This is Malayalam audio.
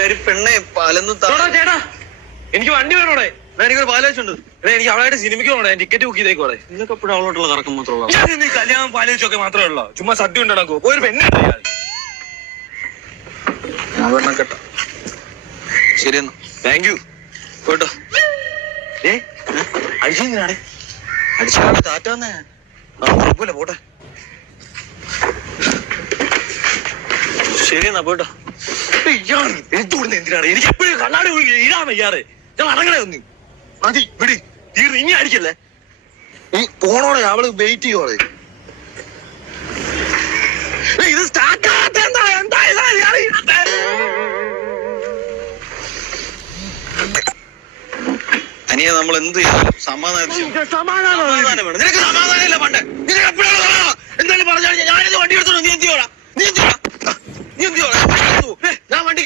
കരി പെണ്ണെ പാലൊന്നും ചേട്ടാ എനിക്ക് വണ്ടി വേണോടെ എനിക്കൊരു പാലാച്ചുണ്ട് എനിക്ക് അവളായിട്ട് സിനിമയ്ക്ക് പോണേ ടിക്കറ്റ് ബുക്ക് ചെയ്തേക്കോടെ നിനക്ക് എപ്പോഴും അവളോട്ടുള്ള കറക്കം മാത്രമേ നീ കല്യാണം പാലൊക്കെ മാത്രമേ ഉള്ളൂ ചുമ്മാ സദ്യ ഉണ്ടാക്കോ ഒരു പെണ്ണെ കേട്ടോ ശരിയെന്നാ താങ്ക് യു കേട്ടോ അടിച്ചെന്തിനാണ് അടിച്ചാണ് താറ്റാന്നേ കുഴപ്പമില്ല പോട്ടെ ശരിയെന്നാ പോട്ടോ എന്തുകൊണ്ട് എന്തിനാണ് എനിക്ക് എപ്പോഴും കണ്ണാടി ഇടാൻ വയ്യാറ് ഞാൻ അടങ്ങണേ ഒന്ന് മതി വിടി തീർന്ന് ഇനി അടിക്കല്ലേ ഈ പോണോടെ അവള് വെയിറ്റ് ചെയ്യോളെ ഇത് സ്റ്റാർട്ട് അനിയെ നമ്മൾ എന്ത് ചെയ്യാം സമാധാനം വേണം നിനക്ക് സമാധാനം ഇല്ല പണ്ട് നിനക്ക് എപ്പോഴാണ് എന്തായാലും പറഞ്ഞാൽ ഞാനിത് വണ്ടി എടുത്തോളൂ നീ എന്ത് ചെയ്യോളാ